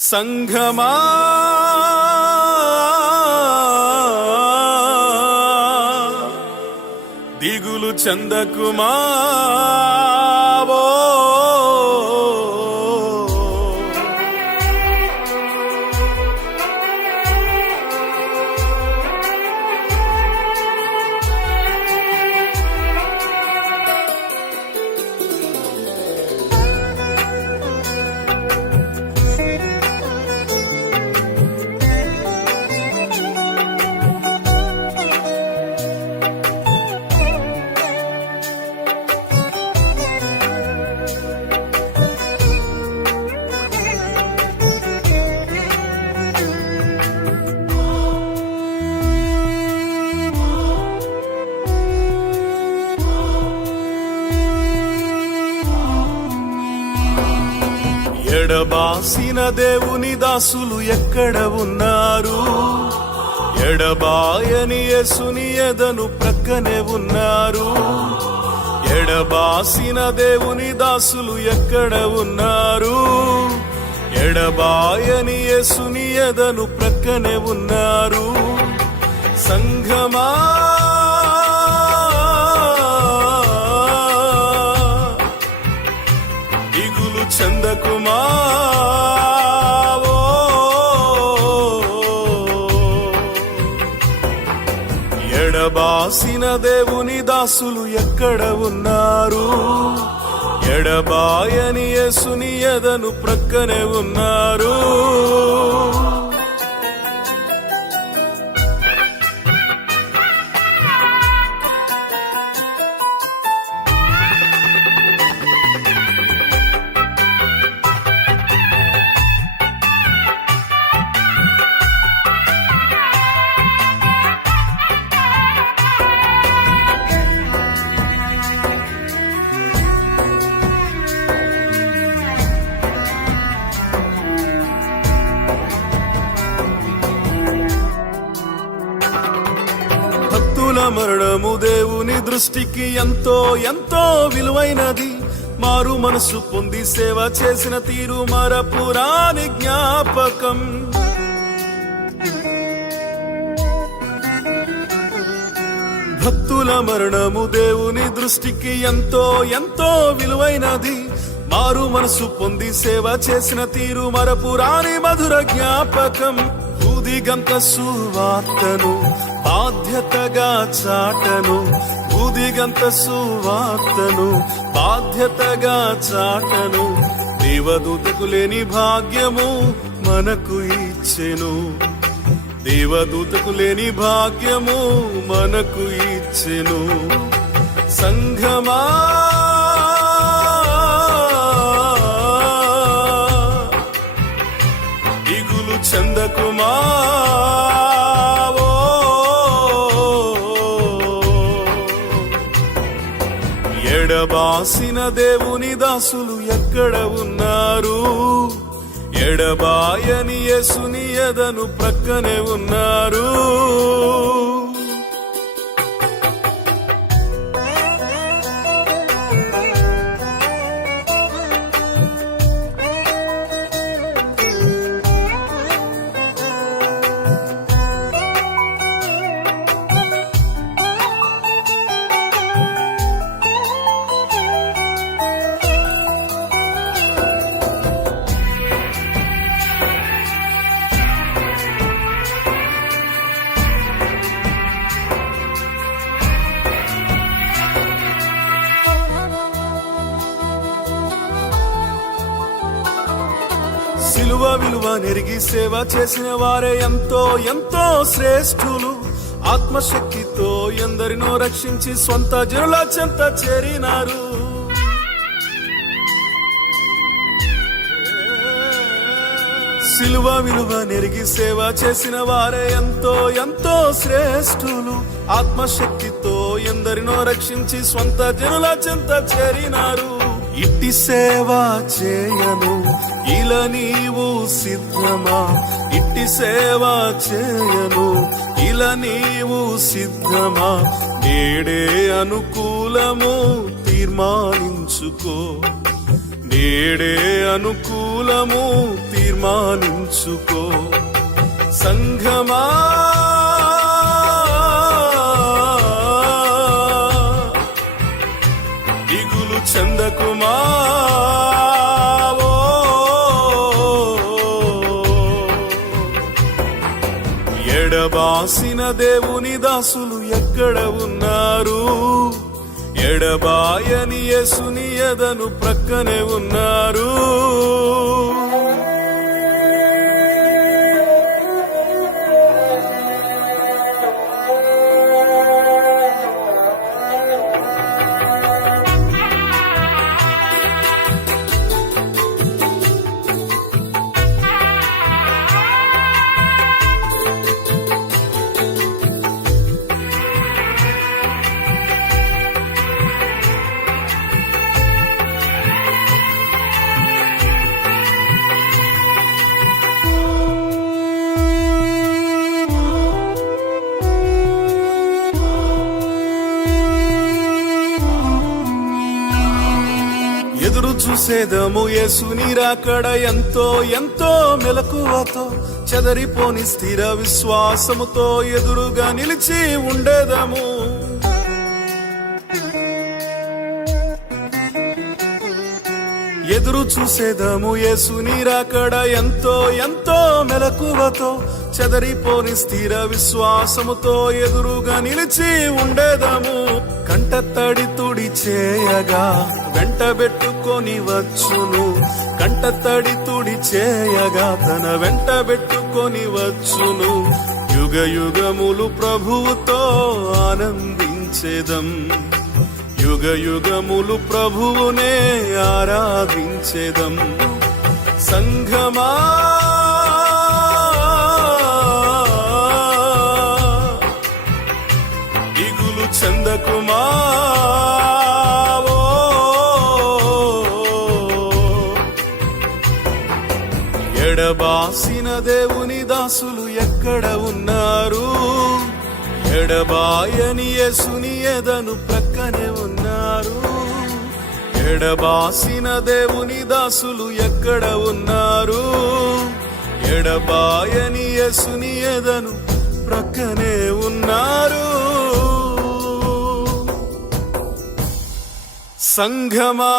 సంఘమా దిగులు చెందకుమా ఎడబాసిన దేవుని దాసులు ఎక్కడ ఉన్నారు? ఎడబాయని యేసుని ఎదను ప్రక్కనే ఉన్నారు. ఎడబాసిన దేవుని దాసులు ఎక్కడ ఉన్నారు? ఎడబాయని యేసుని ఎదను ప్రక్కనే ఉన్నారు. సంఘమా దిగులు చెందకుమా ఎడబాసిన దేవుని దాసులు ఎక్కడ ఉన్నారు? ఎడబాయని యేసుని ఎదను ప్రక్కనే ఉన్నారు. మరణము దేవుని దృష్టికి ఎంతో ఎంతో విలువైనది. మారు మనసు పొంది సేవ చేసిన తీరు మరపురాని జ్ఞాపకం. భక్తుల మరణము దేవుని దృష్టికి ఎంతో ఎంతో విలువైనది. మారు మనసు పొంది సేవ చేసిన తీరు మరపురాని మధుర జ్ఞాపకం. ఊదిగంత సువార్తను బాధ్యతగా చాటను. ఊదిగంత సువార్తను బాధ్యతగా చాటను. దేవదూతకు లేని భాగ్యము మనకు ఇచ్చెను. దేవదూతకు లేని భాగ్యము మనకు ఇచ్చెను. సంఘమా దిగులు చెందకుమా ఎడబాసిన దేవుని దాసులు ఎక్కడ ఉన్నారు? ఎడబాయని యేసుని ఎదను ప్రక్కనే ఉన్నారు. సిలువ విలువ నెరిగి సేవ చేసిన వారే ఎంతో ఎంతో శ్రేష్ఠులు. ఆత్మశక్తితో ఎందరినో రక్షించి స్వంత జనుల చెంత చేరినారు. సిలువ విలువ నెరిగి సేవ చేసిన వారే ఎంతో ఎంతో శ్రేష్ఠులు. ఆత్మశక్తితో ఎందరినో రక్షించి స్వంత జనుల చెంత చేరినారు. ఇట్టి సేవ చేయను ఇలా నీవు సిద్ధమా? ఇట్టి సేవ చేయను ఇలా నీవు సిద్ధమా? నేడే అనుకూలము తీర్మానించుకో. నేడే అనుకూలము తీర్మానించుకో. సంఘమా దిగులు చెందకుమా, ఎడబాసిన దేవుని దాసులు ఎక్కడ ఉన్నారు? ఎడబాయని యేసుని ఎదను ప్రక్కనే ఉన్నారు. ఎదురు చూసేదము యేసుని రాకడ ఎంతో ఎంతో మెలకువతో, చెదరిపోని స్థిర విశ్వాసముతో ఎదురుగా నిలిచి ఉండేదము. ఎదురు చూసేదము యేసుని రాకడ ఎంతో ఎంతో మెలకువతో, చెదరిపోని స్థిర విశ్వాసముతో ఎదురుగా నిలిచి ఉండేదము. కంటతడి తుడి చేయగా వెంటబెట్టుకొని వచ్చును, కంటతడి తుడి చేయగా తన వెంటబెట్టుకొని వచ్చును. యుగ యుగములు ప్రభువుతో ఆనందించేదం, యుగ యుగములు ప్రభువునే ఆరాధించేదం. సంఘమా దిగులు చెందకుమా, ఎడబాసిన దేవుని దాసులు ఎక్కడ ఉన్నారు? ఎడబాయని యేసుని ఎదను ప్రక్కనే ఉన్నారు. ఎడబాసిన దేవుని దాసులు ఎక్కడ ఉన్నారు? ఎడబాయని యేసుని ఎదను ప్రక్కనే ఉన్నారు. సంఘమా